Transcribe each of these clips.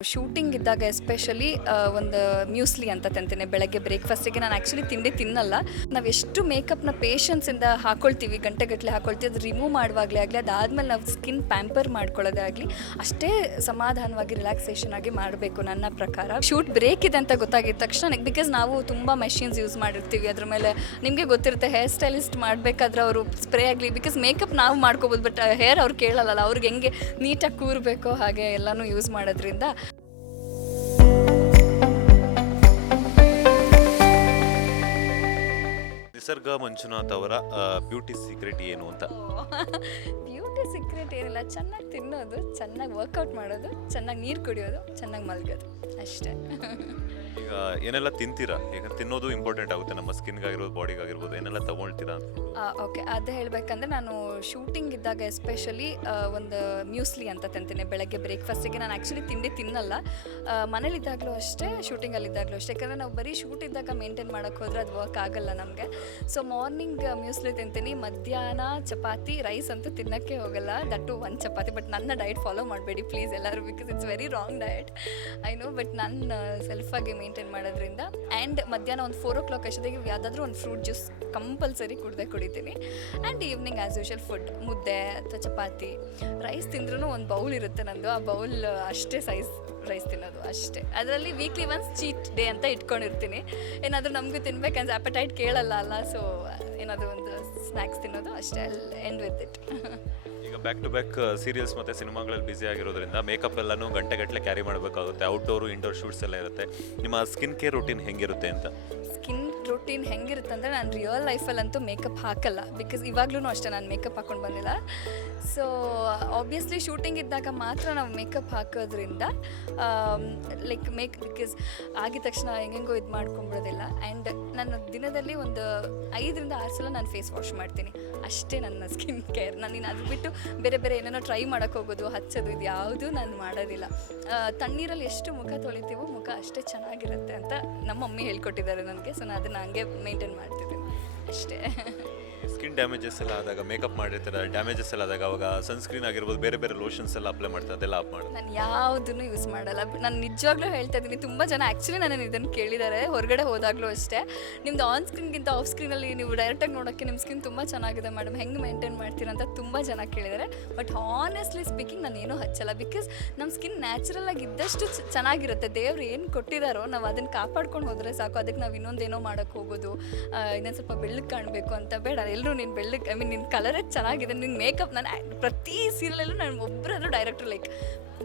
Shooting ಇದ್ದಾಗ especially ಒಂದು muesli ಅಂತ ತಿಂತೀನಿ ಬೆಳಗ್ಗೆ ಬ್ರೇಕ್ಫಾಸ್ಟಿಗೆ. ನಾನು ಆ್ಯಕ್ಚುಲಿ ತಿಂಡಿ ತಿನ್ನಲ್ಲ. ನಾವು ಎಷ್ಟು ಮೇಕಪ್ನ ಪೇಷನ್ಸಿಂದ ಹಾಕ್ಕೊಳ್ತೀವಿ, ಗಂಟೆಗಟ್ಟಲೆ ಹಾಕ್ಕೊಳ್ತೀವಿ, ಅದು ರಿಮೂವ್ ಮಾಡುವಾಗಲೇ ಆಗಲಿ, ಅದಾದಮೇಲೆ ನಾವು ಸ್ಕಿನ್ ಪ್ಯಾಂಪರ್ ಮಾಡ್ಕೊಳ್ಳೋದೇ ಆಗಲಿ, ಅಷ್ಟೇ ಸಮಾಧಾನವಾಗಿ ರಿಲ್ಯಾಕ್ಸೇಷನ್ ಆಗಿ ಮಾಡಬೇಕು ನನ್ನ ಪ್ರಕಾರ. ಶೂಟ್ ಬ್ರೇಕ್ ಇದೆ ಅಂತ ಗೊತ್ತಾಗಿದ್ದ ತಕ್ಷಣ, ಬಿಕಾಸ್ ನಾವು ತುಂಬ ಮೆಷಿನ್ಸ್ ಯೂಸ್ ಮಾಡಿರ್ತೀವಿ. ಅದ್ರ ಮೇಲೆ ನಿಮಗೆ ಗೊತ್ತಿರುತ್ತೆ, ಹೇರ್ ಸ್ಟೈಲಿಸ್ಟ್ ಮಾಡಬೇಕಾದ್ರೆ ಅವರು ಸ್ಪ್ರೇ ಆಗಲಿ, ಬಿಕಾಸ್ ಮೇಕಪ್ ನಾವು ಮಾಡ್ಕೋಬೋದು, ಬಟ್ ಹೇರ್ ಅವ್ರು ಕೇಳಲ್ಲ, ಅವ್ರಿಗೆ ಹೆಂಗೆ ನೀಟಾಗಿ ಕೂರಬೇಕೋ ಹಾಗೆ ಎಲ್ಲನೂ ಯೂಸ್ ಮಾಡೋದ್ರಿಂದ. ನಿಸರ್ಗ ಮಂಜುನಾಥ್ ಅವರ ಬ್ಯೂಟಿ ಸೀಕ್ರೆಟ್ ಏನು ಅಂತ? ಬ್ಯೂಟಿ ಸೀಕ್ರೆಟ್ ಏನಿಲ್ಲ, ಚೆನ್ನಾಗಿ ತಿನ್ನೋದು, ಚೆನ್ನಾಗಿ ವರ್ಕೌಟ್ ಮಾಡೋದು, ಚೆನ್ನಾಗಿ ನೀರು ಕುಡಿಯೋದು, ಚೆನ್ನಾಗಿ ಮಲಗೋದು, ಅಷ್ಟೇ. ಈಗ ಏನೆಲ್ಲ ತಿಂತೀರಾ? ಈಗ ತಿನ್ನೋದು ಇಂಪಾರ್ಟೆಂಟ್ ಆಗುತ್ತೆ ನಮ್ಮ ಸ್ಕಿನ್ಗಾಗಿರ್ಬೋದು, ಬಾಡಿಗಾಗಿರ್ಬೋದು, ಏನೆಲ್ಲ ತಗೊಳ್ತೀರಾ? ಓಕೆ, ಅದೇ ಹೇಳಬೇಕಂದ್ರೆ ನಾನು ಶೂಟಿಂಗ್ ಇದ್ದಾಗ ಎಸ್ಪೆಷಲಿ ಒಂದು ಮ್ಯೂಸ್ಲಿ ಅಂತ ತಿಂತೀನಿ ಬೆಳಗ್ಗೆ ಬ್ರೇಕ್ಫಾಸ್ಟಿಗೆ. ನಾನು ಆ್ಯಕ್ಚುಲಿ ತಿಂಡಿ ತಿನ್ನಲ್ಲ. ಮನೇಲಿದ್ದಾಗಲೂ ಅಷ್ಟೇ, ಶೂಟಿಂಗಲ್ಲಿದ್ದಾಗಲೂ ಅಷ್ಟೇ. ಯಾಕಂದರೆ ನಾವು ಬರೀ ಶೂಟ್ ಇದ್ದಾಗ ಮೇಂಟೈನ್ ಮಾಡೋಕ್ಕೆ ಹೋದರೆ ಅದು ವರ್ಕ್ ಆಗಲ್ಲ ನಮಗೆ. ಸೊ ಮಾರ್ನಿಂಗ್ ಮ್ಯೂಸ್ಲಿ ತಿಂತೀನಿ, ಮಧ್ಯಾಹ್ನ ಚಪಾತಿ, ರೈಸ್ ಅಂತೂ ತಿನ್ನೋಕ್ಕೆ ಹೋಗಲ್ಲ, ದಟ್ಟು ಒಂದು ಚಪಾತಿ. ಬಟ್ ನನ್ನ ಡಯಟ್ ಫಾಲೋ ಮಾಡಬೇಡಿ ಪ್ಲೀಸ್ ಎಲ್ಲರೂ, because it's very wrong diet, I know. But ನಾನು ಸೆಲ್ಫಾಗಿ ಮೇಂಟೈನ್ ಮಾಡೋದ್ರಿಂದ. ಆ್ಯಂಡ್ ಮಧ್ಯಾಹ್ನ ಒಂದು 4 o'clock ಅಷ್ಟೊತ್ತಿಗೆ ಯಾವುದಾದ್ರೂ ಒಂದು ಫ್ರೂಟ್ ಜ್ಯೂಸ್ ಕಂಪಲ್ಸರಿ ಕುಡಿತೀನಿ. And evening as usual food, ಮುದ್ದೆ ಅಥವಾ ಚಪಾತಿ. ರೈಸ್ ತಿಂದ್ರೂ ಒಂದು ಬೌಲ್ ಇರುತ್ತೆ ನಂದು, ಆ ಬೌಲ್ ಅಷ್ಟೇ ಸೈಜ್ ರೈಸ್ ತಿನ್ನೋದು ಅಷ್ಟೇ. ಅದರಲ್ಲಿ ವೀಕ್ಲಿ ಒನ್ಸ್ ಚೀಟ್ ಡೇ ಅಂತ ಇಟ್ಕೊಂಡಿರ್ತೀನಿ. ಏನಾದರೂ ನಮಗೂ ತಿನ್ಬೇಕಂದ್ರೆ ಅಪಟೈಟ್ ಕೇಳಲ್ಲ ಅಲ್ಲ, ಸೊ ಏನಾದರೂ ಒಂದು ಸ್ನ್ಯಾಕ್ಸ್ ತಿನ್ನೋದು ಅಷ್ಟೇ. End with it. ಈಗ ಬ್ಯಾಕ್ ಟು ಬ್ಯಾಕ್ ಸೀರಿಯಲ್ಸ್ ಮತ್ತು ಸಿನಿಮಾಗಳಲ್ಲಿ ಬ್ಯುಸಿ ಆಗಿರೋದ್ರಿಂದ ಮೇಕಪ್ ಎಲ್ಲನೂ ಗಂಟೆಗಟ್ಟಲೆ ಕ್ಯಾರಿ ಮಾಡಬೇಕಾಗುತ್ತೆ. ಔಟ್ಡೋರು ಇಂಡೋರ್ ಶೂಟ್ಸ್ ಎಲ್ಲ ಇರುತ್ತೆ. ನಿಮ್ಮ ಸ್ಕಿನ್ ಕೇರ್ ರೂಟೀನ್ ಹೆಂಗಿರುತ್ತೆ ಅಂತ? ಸ್ಕಿನ್ ರೂಟೀನ್ ಹೆಂಗಿರುತ್ತೆ ಅಂದರೆ, ನಾನು ರಿಯಲ್ ಲೈಫಲ್ಲಂತೂ ಮೇಕಪ್ ಹಾಕಲ್ಲ, ಬಿಕಾಸ್ ಇವಾಗಲೂ ಅಷ್ಟೇ ನಾನು ಮೇಕಪ್ ಹಾಕ್ಕೊಂಡು ಬಂದಿಲ್ಲ. ಸೊ ಆಬ್ವಿಯಸ್ಲಿ ಶೂಟಿಂಗ್ ಇದ್ದಾಗ ಮಾತ್ರ ನಾವು ಮೇಕಪ್ ಹಾಕೋದ್ರಿಂದ ಬಿಕಾಸ್ ಆಗಿದ ತಕ್ಷಣ ಹೆಂಗೆಂಗೋ ಇದು ಮಾಡ್ಕೊಂಬಿಡೋದಿಲ್ಲ. ಆ್ಯಂಡ್ ನಾನು ದಿನದಲ್ಲಿ ಒಂದು 5ರಿಂದ 6 ಸಲ ನಾನು ಫೇಸ್ ವಾಶ್ ಮಾಡ್ತೀನಿ, ಅಷ್ಟೇ ನನ್ನ ಸ್ಕಿನ್ ಕೇರ್. ನಾನು ಅದು ಬಿಟ್ಟು ಬೇರೆ ಬೇರೆ ಏನೇನೋ ಟ್ರೈ ಮಾಡೋಕ್ಕೆ ಹೋಗೋದು, ಹಚ್ಚೋದು, ಇದು ಯಾವುದೂ ನಾನು ಮಾಡೋದಿಲ್ಲ. ತಣ್ಣೀರಲ್ಲಿ ಎಷ್ಟು ಮುಖ ತೊಳಿತೀವೋ ಮುಖ ಅಷ್ಟೇ ಚೆನ್ನಾಗಿರುತ್ತೆ ಅಂತ ನಮ್ಮ ಮಮ್ಮಿ ಹೇಳ್ಕೊಟ್ಟಿದ್ದಾರೆ ನನಗೆ. ಸೊ ನಾನು ಅದನ್ನು ಹಂಗೆ ಮೇಂಟೈನ್ ಮಾಡ್ತಿದ್ದೀನಿ ಅಷ್ಟೇ. ಸ್ಕಿನ್ ಡ್ಯಾಮೇಜಸ್ ಎಲ್ಲ ಆದಾಗ, ಮೇಕಪ್ ಮಾಡಿರ್ತಾರೆ, ಡ್ಯಾಮೇಜಸ್ ಎಲ್ಲ ಆದಾಗ ಅವಾಗ ಸನ್ಸ್ಕ್ರೀನ್ ಆಗಿರ್ಬೋದು, ಬೇರೆ ಬೇರೆ ಲೋಷನ್ಸ್ ಎಲ್ಲ ಅಪ್ಲೈ ಮಾಡ್ತಾರೆ, ಅದೆಲ್ಲ ಆಫ್ ಮಾಡೋದು? ನಾನು ಯಾವುದನ್ನು ಯೂಸ್ ಮಾಡಲ್ಲ. ನಾನು ನಿಜವಾಗ್ಲೂ ಹೇಳ್ತಾ ಇದ್ದೀನಿ, ತುಂಬ ಜನ ಆ್ಯಕ್ಚುಲಿ ನಾನು ಇದನ್ನು ಕೇಳಿದ್ದಾರೆ ಹೊರಗಡೆ ಹೋದಾಗಲೂ ಅಷ್ಟೇ. ನಿಮ್ದು ಆನ್ ಸ್ಕ್ರೀನ್ಗಿಂತ ಆಫ್ ಸ್ಕ್ರೀನಲ್ಲಿ ನೀವು ಡೈರೆಕ್ಟಾಗಿ ನೋಡೋಕ್ಕೆ ನಿಮ್ಮ ಸ್ಕಿನ್ ತುಂಬ ಚೆನ್ನಾಗಿದೆ ಮೇಡಮ್, ಹೆಂಗೆ ಮೇಂಟೈನ್ ಮಾಡ್ತೀರಾ ಅಂತ ತುಂಬ ಜನ ಕೇಳಿದ್ದಾರೆ. ಬಟ್ ಹಾನೆಸ್ಟ್ಲಿ ಸ್ಪೀಕಿಂಗ್ ನಾನು ಏನೂ ಹಚ್ಚಲ್ಲ, ಬಿಕಾಸ್ ನಮ್ಮ ಸ್ಕಿನ್ ನ್ಯಾಚುರಲ್ ಆಗಿ ಇದ್ದಷ್ಟು ಚೆನ್ನಾಗಿರುತ್ತೆ. ದೇವ್ರು ಏನು ಕೊಟ್ಟಿದ್ದಾರೋ ನಾವು ಅದನ್ನು ಕಾಪಾಡ್ಕೊಂಡು ಹೋದರೆ ಸಾಕು. ಅದಕ್ಕೆ ನಾವು ಇನ್ನೊಂದೇನೋ ಮಾಡೋಕ್ಕೆ ಹೋಗೋದು, ಇನ್ನೊಂದು ಸ್ವಲ್ಪ ಬೆಳ್ಳಗೆ ಕಾಣಬೇಕು ಅಂತ ಬೇಡ. ಎಲ್ಲರೂ ನೀನು ಬೆಳ್ಳಗೆ, ನಿನ್ನ ಕಲರೇ ಚೆನ್ನಾಗಿದೆ, ನಿನ್ನ ಮೇಕಪ್. ನಾನು ಪ್ರತಿ ಸೀರಿಯಲಲ್ಲೂ ನಾನು ಒಬ್ಬರಾದ್ರೂ ಡೈರೆಕ್ಟ್ರು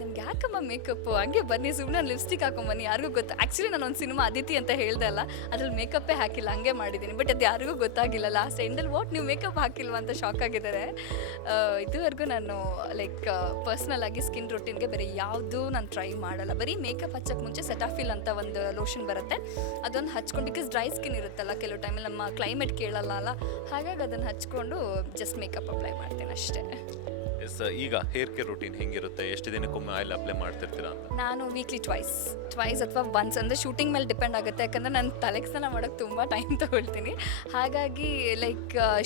ನಿಮ್ಗೆ ಯಾಕಮ್ಮ ಮೇಕಪ್ಪು, ಹಂಗೆ ಬನ್ನಿ ಸುಮ್ಮನೆ ಲಿಪ್ಸ್ಟಿಕ್ ಹಾಕೊಂಬನ್ನಿ, ಯಾರಿಗೂ ಗೊತ್ತು. ಆ್ಯಕ್ಚುಲಿ ನಾನು ಒಂದು ಸಿನಿಮಾ ಅದಿತಿ ಅಂತ ಹೇಳ್ದೆ ಅಲ್ಲ, ಅದ್ರಲ್ಲಿ ಮೇಕಪ್ಪೇ ಹಾಕಿಲ್ಲ, ಹಂಗೆ ಮಾಡಿದ್ದೀನಿ. ಬಟ್ ಅದು ಯಾರಿಗೂ ಗೊತ್ತಾಗಿಲ್ಲ. ಲಾಸ್ಟ್ ಎಂಡಲ್ಲಿ ನೀವು ಮೇಕಪ್ ಹಾಕಿಲ್ವ ಅಂತ ಶಾಕ್ ಆಗಿದ್ದಾರೆ. ಇದುವರೆಗೂ ನಾನು ಪರ್ಸ್ನಲ್ ಆಗಿ ಸ್ಕಿನ್ ರೂಟೀನ್ಗೆ ಬೇರೆ ಯಾವುದೂ ನಾನು ಟ್ರೈ ಮಾಡಲ್ಲ. ಬರೀ ಮೇಕಪ್ ಹಚ್ಚೋಕ್ಕೆ ಮುಂಚೆ ಸೆಟಾಫಿಲ್ ಅಂತ ಒಂದು ಲೋಷನ್ ಬರುತ್ತೆ, ಅದೊಂದು ಹಚ್ಕೊಂಡು, ಬಿಕಾಸ್ ಡ್ರೈ ಸ್ಕಿನ್ ಇರುತ್ತಲ್ಲ ಕೆಲವು ಟೈಮಲ್ಲಿ, ನಮ್ಮ ಕ್ಲೈಮೇಟ್ ಕೇಳಲ್ಲ ಅಲ್ಲ, ಹಾಗಾಗಿ ಅದನ್ನು ಹಚ್ಕೊಂಡು ಜಸ್ಟ್ ಮೇಕಪ್ ಅಪ್ಲೈ ಮಾಡ್ತೀನಿ ಅಷ್ಟೇ. ಎಸ್, ಈಗ ಹೇರ್ ಕೇರ್ ರೂಟೀನ್ ಹೆಂಗಿರುತ್ತೆ? ಎಷ್ಟು ದಿನಕ್ಕೊಮ್ಮೆ ಆಯಿಲ್ ಅಪ್ಲೈ ಮಾಡ್ತಿರ್ತೀರಾ ಅಂತ? ನಾನು ವೀಕ್ಲಿ ಟ್ವೈಸ್ ಅಥವಾ ಒನ್ಸ್, ಅಂದರೆ ಶೂಟಿಂಗ್ ಮೇಲೆ ಡಿಪೆಂಡ್ ಆಗುತ್ತೆ. ಯಾಕಂದರೆ ನಾನು ತಲೆಗೆ ಸ್ನಾನ ಮಾಡೋಕ್ಕೆ ತುಂಬ ಟೈಮ್ ತೊಗೊಳ್ತೀನಿ. ಹಾಗಾಗಿ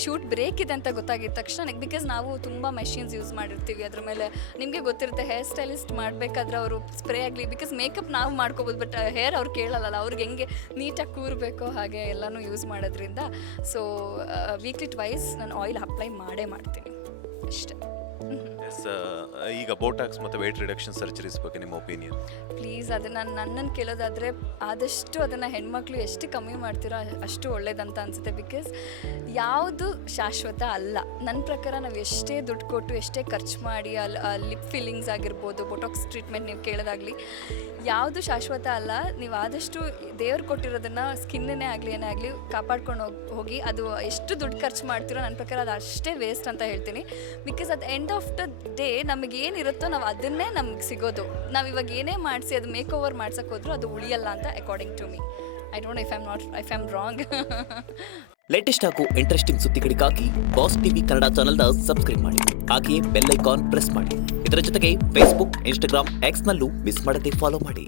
ಶೂಟ್ ಬ್ರೇಕ್ ಇದೆ ಅಂತ ಗೊತ್ತಾಗಿದ ತಕ್ಷಣ, ಬಿಕಾಸ್ ನಾವು ತುಂಬ ಮೆಷಿನ್ಸ್ ಯೂಸ್ ಮಾಡಿರ್ತೀವಿ. ಅದ್ರ ಮೇಲೆ ನಿಮಗೆ ಗೊತ್ತಿರುತ್ತೆ, ಹೇರ್ ಸ್ಟೈಲಿಸ್ಟ್ ಮಾಡಬೇಕಾದ್ರೆ ಅವರು ಸ್ಪ್ರೇ ಆಗಲಿ, ಬಿಕಾಸ್ ಮೇಕಪ್ ನಾವು ಮಾಡ್ಕೋಬೋದು, ಬಟ್ ಹೇರ್ ಅವ್ರು ಕೇಳಲ್ಲ, ಅವ್ರಿಗೆ ಹೆಂಗೆ ನೀಟಾಗಿ ಕೂರಬೇಕೋ ಹಾಗೆ ಎಲ್ಲನೂ ಯೂಸ್ ಮಾಡೋದ್ರಿಂದ. ಸೊ ವೀಕ್ಲಿ ಟ್ವೈಸ್ ನಾನು ಆಯಿಲ್ ಅಪ್ಲೈ ಮಾಡ್ತೀನಿ ಅಷ್ಟೇ. ಎಸ್, ಈಗ ಬೋಟಾಕ್ಸ್ ಮತ್ತು ವೆಯ್ಟ್ ರಿಡಕ್ಷನ್ ಸರ್ಜರೀಸ್ ಬಗ್ಗೆ ನಿಮ್ಮ ಒಪಿನಿಯನ್? ಪ್ಲೀಸ್, ಅದನ್ನು ನನ್ನನ್ನು ಕೇಳೋದಾದರೆ ಆದಷ್ಟು ಅದನ್ನು ಹೆಣ್ಮಕ್ಳು ಎಷ್ಟು ಕಮ್ಮಿ ಮಾಡ್ತೀರೋ ಅಷ್ಟು ಒಳ್ಳೇದಂತ ಅನಿಸುತ್ತೆ. ಬಿಕಾಸ್ ಯಾವುದು ಶಾಶ್ವತ ಅಲ್ಲ ನನ್ನ ಪ್ರಕಾರ. ನಾವು ಎಷ್ಟೇ ದುಡ್ಡು ಕೊಟ್ಟು ಎಷ್ಟೇ ಖರ್ಚು ಮಾಡಿ ಲಿಪ್ ಫಿಲ್ಲಿಂಗ್ಸ್ ಆಗಿರ್ಬೋದು, ಬೋಟಾಕ್ಸ್ ಟ್ರೀಟ್ಮೆಂಟ್ ನೀವು ಕೇಳೋದಾಗಲಿ, ಯಾವುದು ಶಾಶ್ವತ ಅಲ್ಲ. ನೀವು ಆದಷ್ಟು ದೇವ್ರು ಕೊಟ್ಟಿರೋದನ್ನು ಸ್ಕಿನ್ನೇ ಆಗಲಿ ಏನೇ ಆಗಲಿ ಕಾಪಾಡ್ಕೊಂಡು ಹೋಗಿ. ಅದು ಎಷ್ಟು ದುಡ್ಡು ಖರ್ಚು ಮಾಡ್ತಿರೋ ನನ್ನ ಪ್ರಕಾರ ಅದು ಅಷ್ಟೇ ವೇಸ್ಟ್ ಅಂತ ಹೇಳ್ತೀನಿ. Because at end of the day ನಮಗೇನಿರುತ್ತೋ ನಾವು ಅದನ್ನೇ ನಮ್ಗೆ ಸಿಗೋದು. ನಾವು ಇವಾಗ ಏನೇ ಮಾಡಿಸಿ ಅದು ಮೇಕ್ ಓವರ್ ಮಾಡ್ಸಕ್ಕೆ ಹೋದ್ರೂ ಅದು ಉಳಿಯಲ್ಲ ಅಂತ according to me. I don't know if I am wrong. Latest ಹಾಗೂ ಇಂಟ್ರೆಸ್ಟಿಂಗ್ ಸುದ್ದಿಗಳಿಗಾಗಿ ಬಾಸ್ ಟಿವಿ ಕನ್ನಡ ಚಾನೆಲ್ನ ಸಬ್ಸ್ಕ್ರೈಬ್ ಮಾಡಿ. ಹಾಗೆಯೇ ಬೆಲ್ ಐಕಾನ್ ಪ್ರೆಸ್ ಮಾಡಿ. ಇದರ ಜೊತೆಗೆ ಫೇಸ್ಬುಕ್, ಇನ್ಸ್ಟಾಗ್ರಾಮ್, ಎಕ್ಸ್ನಲ್ಲೂ ಮಿಸ್ ಮಾಡದೆ ಫಾಲೋ ಮಾಡಿ.